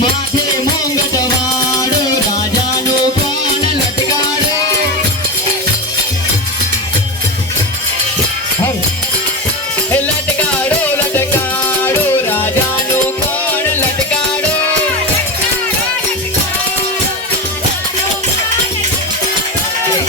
માથે મોંગટ વાળો રાજાનું કોણ લટકાડે લટકાડો લટકાડો રાજાનું કોણ લટકાડો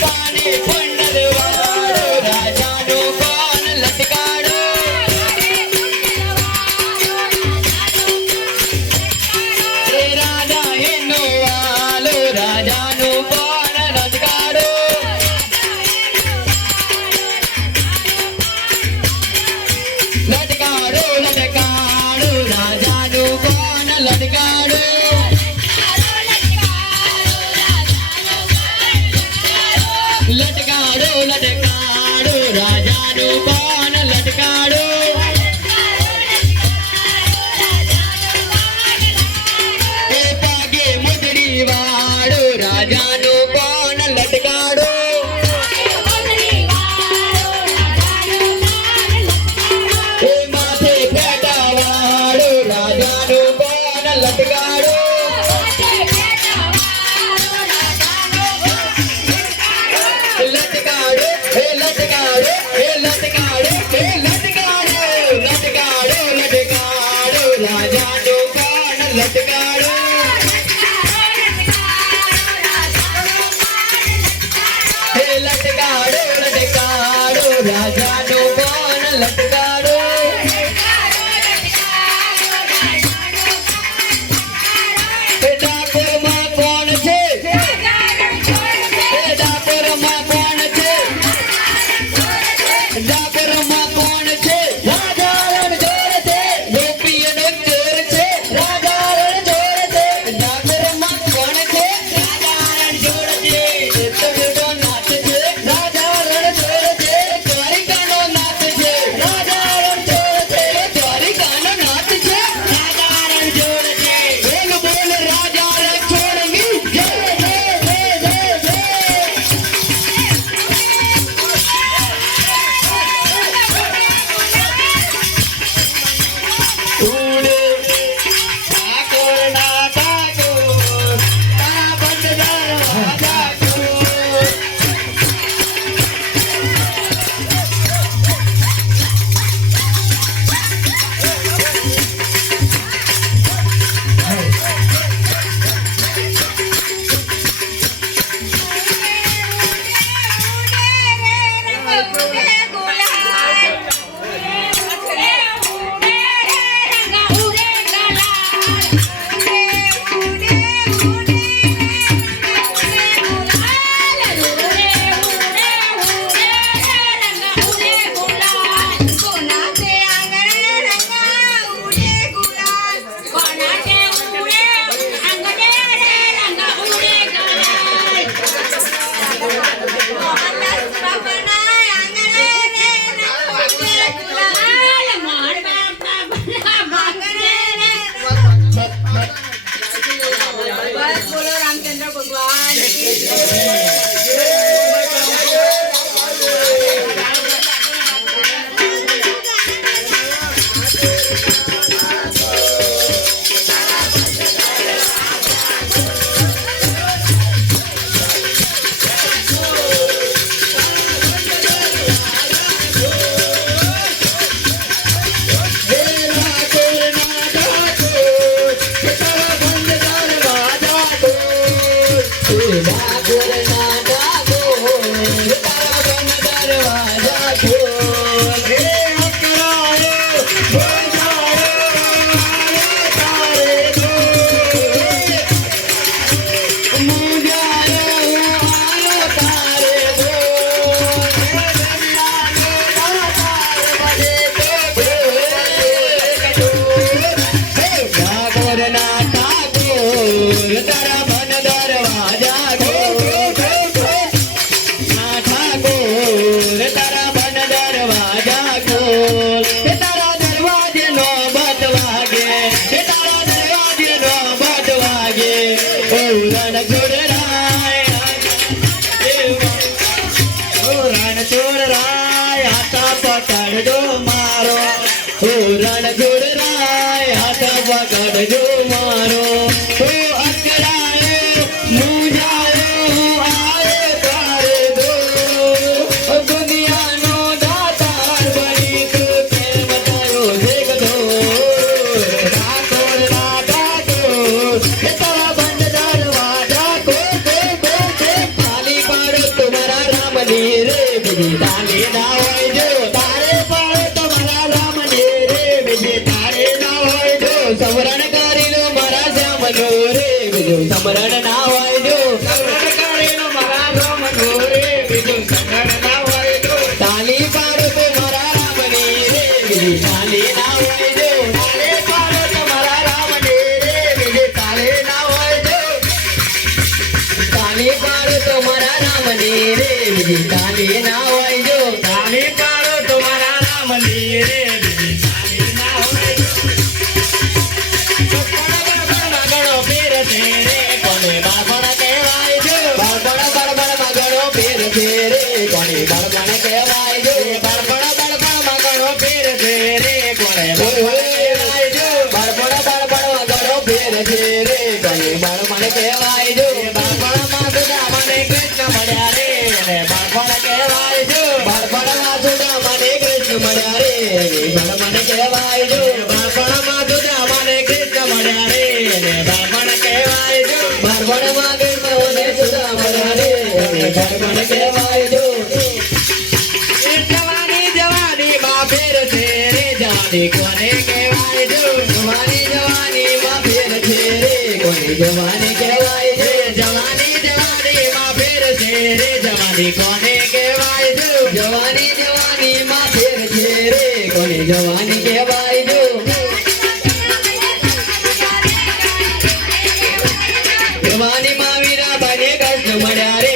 કાને પંડર વાળો રાજાનું કોણ લટકાડો રાજા એનો વાલો રાજાનું કોણ લટકાડો લટકાડો લટકાડો રાજાનું કોણ લટકાડો લટકાડો લટકાડો રાજાનું કોણ લટકાડો એ પાગે મુદડી વાળો રાજાનું કોણ લટકાડો એ માથે ફેટા વાળો રાજાનું કોણ લટકાડો લટકાડો હે લટકાડો હે લટકાડો હે લટકાડો લટકાડો લટકાડો રાજાનું કોણ લટકાડો હે લટકાડો લટકાડો રાજાનું કોણ લટકાડો હે ડાકોરમાં કોણ છે હે ડાકોરમાં કોણ છે ડાકોરમાં કોણ છે રાજા રણછોડ છે ગોપીઓનો ચોર છે રાજા રણછોડ છે ડાકોરમાં કોણ છે રાજા રણછોડ છે તગડો નાચ છે રાજા રણછોડ છે દ્વારિકાનો નાચ છે રાજા રામનું રે બીજું સમરણ ના હોય જો સમરણ કરેલો મારા રામનું રે બીજું સમરણ ના હોય જો તાલી પાડો તો મારા રામની રે બીજી તાલી ના હોય જો તાલે પાડો તો મારા રામને રે બીજી તાલે ના હોય જો તાલી પાડો તો મારા રામની રે બીજી તાલી ના હોય જો તાલે પાડો તો મારા રામની રે બીજી તાલે ના હોય જો મગણો ફેર છે રે કોને બાપણ કહેવાય જો બળબડ બળબડ મગણો ફેર છે રે કોની બળબડ કહેવાય જો બળબડ બળબડ મગણો ફેર છે રે કોને બળબડ કહેવાય જો બળબડ બળબડ મગણો ફેર છે રે કોની બળબડ કહેવાય જો બાળપણમાં સુધા મને કૃષ્ણ મળ્યા રે અને બાળપણ કહેવાય જો બળબડમાં સુધા મને કૃષ્ણ મળ્યા રે બળબડ કહેવાય જો બાળપણમાં સુધા મને કૃષ્ણ મળ્યા રે અને બાળપણ કહેવાય જો બળબડમાં કૃષ્ણ મને સુધા મળ્યા રે બળબડ કહેવાય જો એ જવાની જવાની માં ફેર છે રે જવાની કોને કહેવાય જો જવાની જવાની માં ફેર છે રે કોની જવાની કહેવાય એ છે જવાની જવાની માં ફેર છે રે જવાની કોને કહેવાય જો જવાની જવાની માં ફેર છે રે કોની જવાની કહેવાય જો જવાની માં વીરાબાઈને કૃષ્ણ મળ્યા રે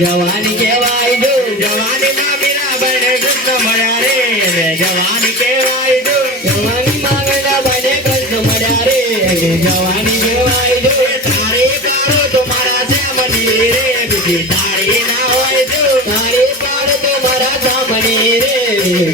જવાની કહેવાય જો જવાનીમાં મીરાબાઈને કૃષ્ણ મળ્યા રે અને જવાની કહેવાય જો જવાની માં વીરાબાઈને કૃષ્ણ મળ્યા રે જવાની કહેવાય જો તારી પાડો તો મારા શ્યામની રે બીજી તારી ના હોય જો તારી પાડ તો મારા સામની રે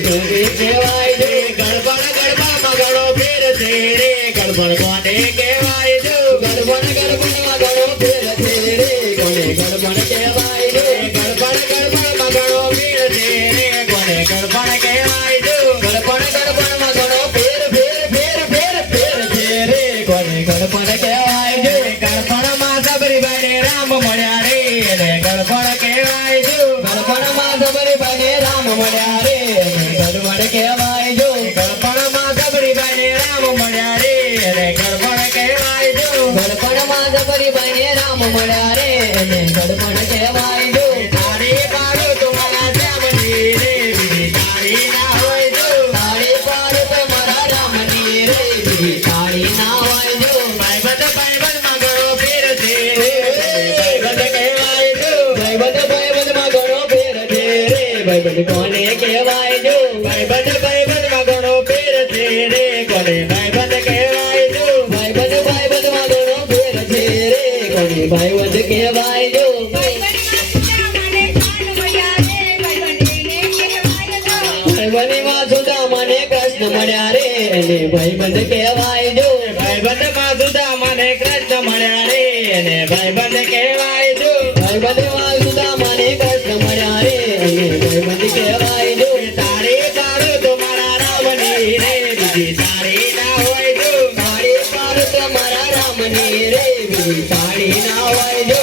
કોની કહેવાય જો ગડબડ ગડબડ મગડો ફેર છે રે ગડબડ કોને કહેવાય જો ગડબડ ગડબડ મગણો ફેર છે રે કોને ગડબડ કહેવાય જો ગડબડ ગડબડ મગડો ફેર છે રે કોને ગડબડ કહેવાય જો ગડબડ ગડબડ મગણો ફેર ફેર ફેર ફેર ફેર છે રે કોને ગડબડ કહેવાય જો ગડબડમાં સબરીબાઈને રામ મળ્યા રે અને ગડબડ કહેવાય જો ગડબડમાં સબરીબાઈને રામ મળ્યા રે ગડબડ કહેવાય જો ગડબડમાં સબરીબાઈને રામ મળ્યા રે અને ગડબડ કહેવાય જો ગડબડમાં સબરીબાઈને રામ મળ્યા રે ગડબડ કહેવાય જો તારી પાડો તો મારા શ્યામની રે બીજી તારી ના હોય જો તાળી પાડ તો મારા રામની રે બીજી તાળી ના હોય જો ભાઈબંધ મગડો ફેર છે રે ભાઈબંધ કહેવાય જો ભાઈબંધ ભાઈબંધમાં ઘણો ફેર છે રે ભાઈબંધ કોને કહેવાય જો ભાઈબંધ મગડો ફેર છે રે કોને ભાઈબંધ કહેવાય જો ભાઈબંધ ભાઈબંધમાં ઘણો ફેર છે રે કોને ભાઈબંધ કહેવાય જો ભાઈબંધમાં સુધા મને કૃષ્ણ મળ્યા રે અને ભાઈબંધ કહેવાય જો ભાઈબંધમાં સુધા મને કૃષ્ણ મળ્યા રે અને ભાઈબંધ કહેવાય જો ભાઈબંધમાં સુધા મને કૃષ્ણ મળ્યા રે અને ભાઈબંધ કહેવાય જો તારી પાડો તો મારા રામની રે બીજી તારી ના હોય જો તાળી પાડ તો મારા રામની રે બીજી તાળી ના હોય જો